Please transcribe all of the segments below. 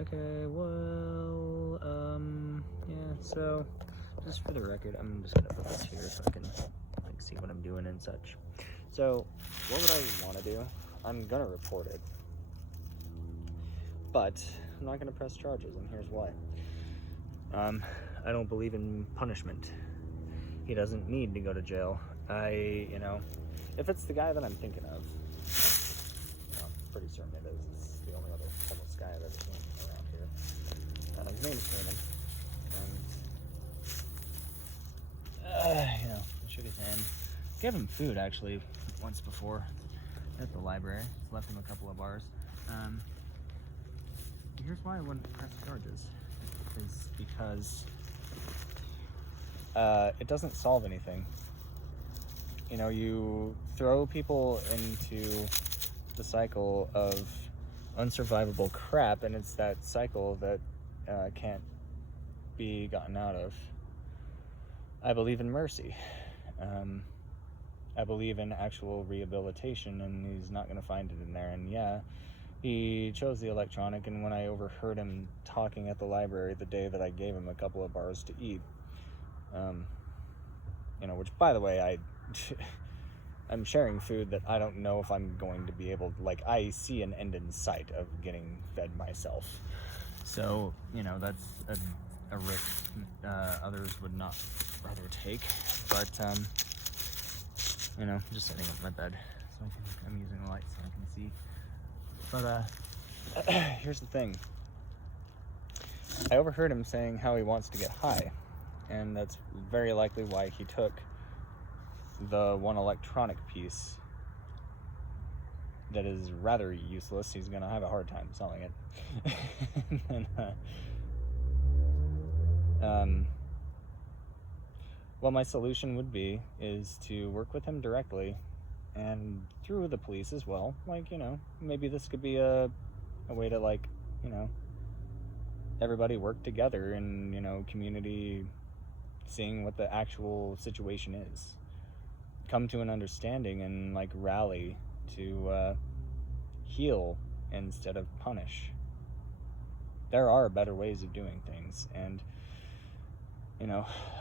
Okay, well, yeah, so, just for the record, I'm just gonna put this here so I can, like, see what I'm doing and such. So, what would I want to do? I'm gonna report it. But, I'm not gonna press charges, and here's why. I don't believe in punishment. He doesn't need to go to jail. If it's the guy that I'm thinking of, I'm pretty certain it is. It's the only other homeless guy I've ever seen around here. His name's Freeman. And, I shook his hand. Gave him food, actually, once before at the library. Left him a couple of bars. Here's why I wouldn't press charges. Is because it doesn't solve anything. You throw people into the cycle of unsurvivable crap, and it's that cycle that can't be gotten out of. I believe in mercy. I believe in actual rehabilitation, and he's not going to find it in there. And yeah, he chose the electronic, and when I overheard him talking at the library the day that I gave him a couple of bars to eat, which, by the way, I'm sharing food that I don't know if I'm going to be able, I see an end in sight of getting fed myself. So, that's a risk others would not rather take. But, just setting up my bed. So I'm using the light so I can see. But, here's the thing. I overheard him saying how he wants to get high. And that's very likely why he took the one electronic piece that is rather useless. He's going to have a hard time selling it. And, what my solution would be is to work with him directly and through the police as well. Maybe this could be a way to, everybody work together and, community seeing what the actual situation is. Come to an understanding and, rally to heal instead of punish. There are better ways of doing things, and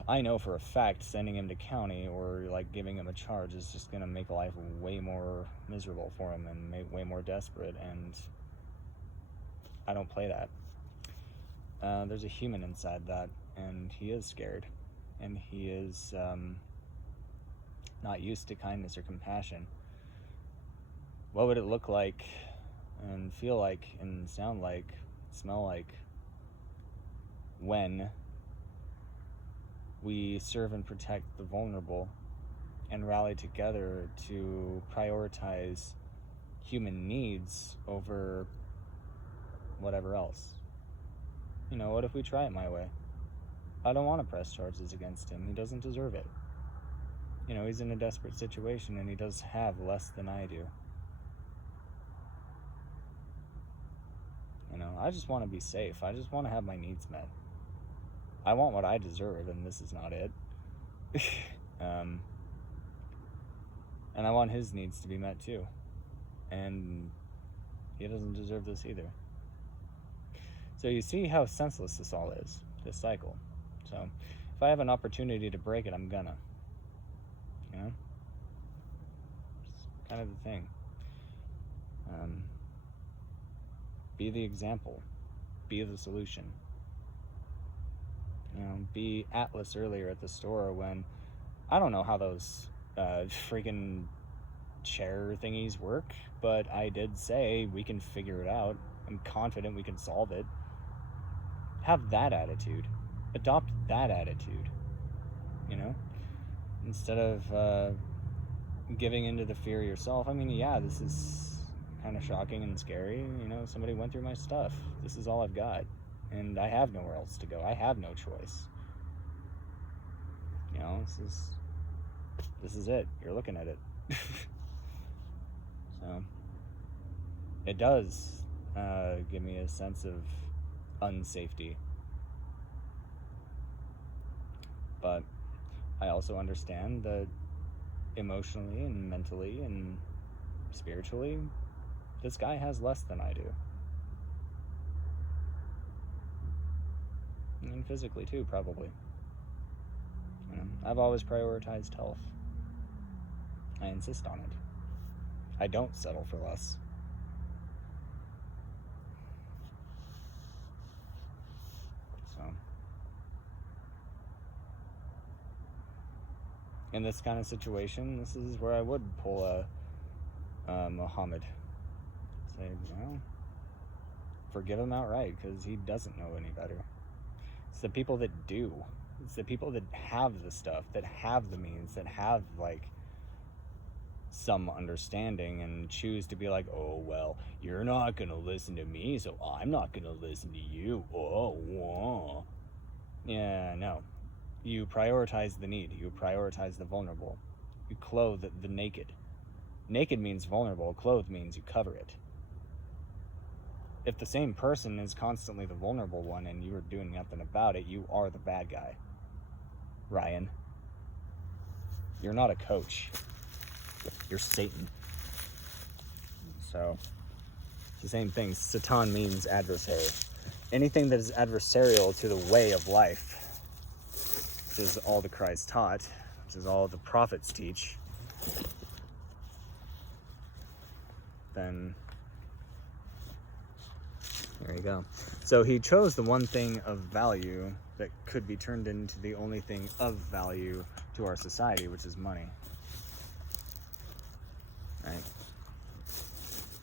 I know for a fact sending him to county or giving him a charge is just gonna make life way more miserable for him and make way more desperate, and I don't play that. There's a human inside that, and he is scared, and he is not used to kindness or compassion. What would it look like and feel like and sound like, smell like, when we serve and protect the vulnerable and rally together to prioritize human needs over whatever else? What if we try it my way? I don't want to press charges against him. He doesn't deserve it. He's in a desperate situation, and he does have less than I do. I just want to be safe. I just want to have my needs met. I want what I deserve, and this is not it. And I want his needs to be met too. And he doesn't deserve this either. So you see how senseless this all is, this cycle. So if I have an opportunity to break it, I'm gonna. It's kind of the thing. Be the example. Be the solution. Be Atlas earlier at the store when, I don't know how those freaking chair thingies work, but I did say we can figure it out. I'm confident we can solve it. Have that attitude. Adopt that attitude. Instead of giving into the fear yourself. Yeah, this is kind of shocking and scary. Somebody went through my stuff. This is all I've got. And I have nowhere else to go. I have no choice. This is it. You're looking at it. So, it does give me a sense of unsafety. But I also understand that emotionally and mentally and spiritually, this guy has less than I do. and physically too, probably. You know, I've always prioritized health. I insist on it. I don't settle for less. So, in this kind of situation, this is where I would pull a Muhammad. Say, forgive him outright, because he doesn't know any better. It's the people that do. It's the people that have the stuff, that have the means, that have, like, some understanding and choose to be like, oh, well, you're not going to listen to me, so I'm not going to listen to you. Oh, whoa. Yeah, no. You prioritize the need. You prioritize the vulnerable. You clothe the naked. Naked means vulnerable. Clothed means you cover it. If the same person is constantly the vulnerable one and you are doing nothing about it, you are the bad guy. Ryan. You're not a coach. You're Satan. So, it's the same thing. Satan means adversary. Anything that is adversarial to the way of life, which is all the Christ taught, which is all the prophets teach, then there you go. So he chose the one thing of value that could be turned into the only thing of value to our society, which is money. Right?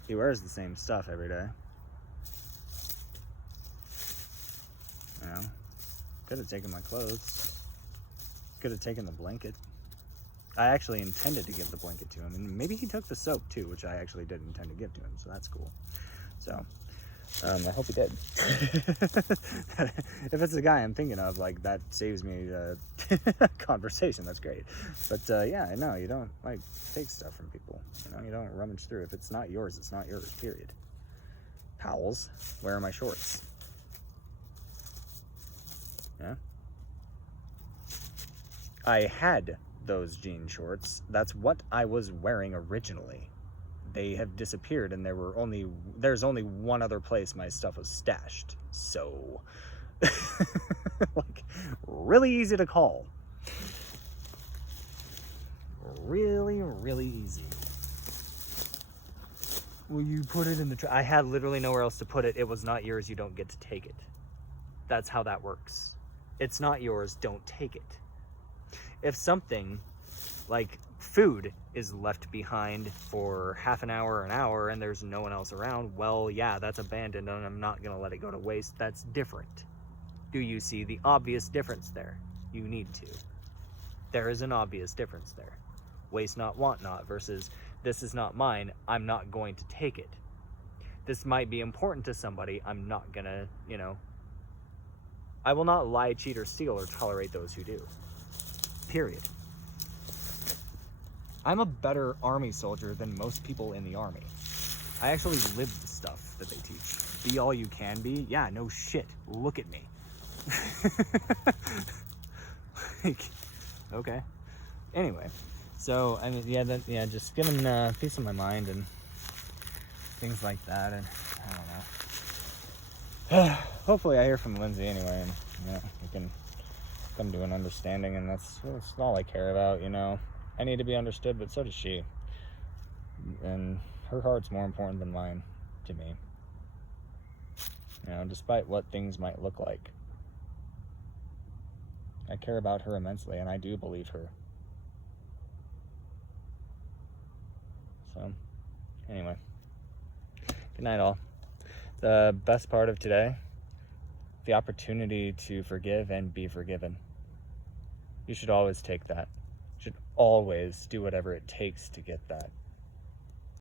He wears the same stuff every day. You know? Could have taken my clothes. Could have taken the blanket. I actually intended to give the blanket to him, and maybe he took the soap too, which I actually did intend to give to him, so that's cool. So, I hope he did. If it's the guy I'm thinking of, like, that saves me conversation. That's great. But yeah, I know you don't like take stuff from people. You know, you don't rummage through. If it's not yours, it's not yours. Period. Pals, where are my shorts? Yeah. I had those jean shorts. That's what I was wearing originally. They have disappeared, and there's only one other place my stuff was stashed. So, like, really easy to call. Really, really easy. Well, you put it in the I had literally nowhere else to put it. It was not yours. You don't get to take it. That's how that works. It's not yours. Don't take it. If something like food is left behind for half an hour or an hour and there's no one else around, well, yeah, that's abandoned and I'm not going to let it go to waste. That's different. Do you see the obvious difference there? You need to. There is an obvious difference there. Waste not, want not versus this is not mine, I'm not going to take it. This might be important to somebody, I'm not going to, I will not lie, cheat, or steal or tolerate those who do. Period. I'm a better army soldier than most people in the army. I actually live the stuff that they teach. Be all you can be? Yeah, no shit. Look at me. Like, okay. Anyway, so, I mean, just giving peace of my mind and things like that, and I don't know. Hopefully I hear from Lindsay anyway, and, we can come to an understanding, and that's all I care about, I need to be understood, but so does she. And her heart's more important than mine to me. Despite what things might look like. I care about her immensely, and I do believe her. So, anyway. Good night, all. The best part of today, the opportunity to forgive and be forgiven. You should always take that. Should always do whatever it takes to get that.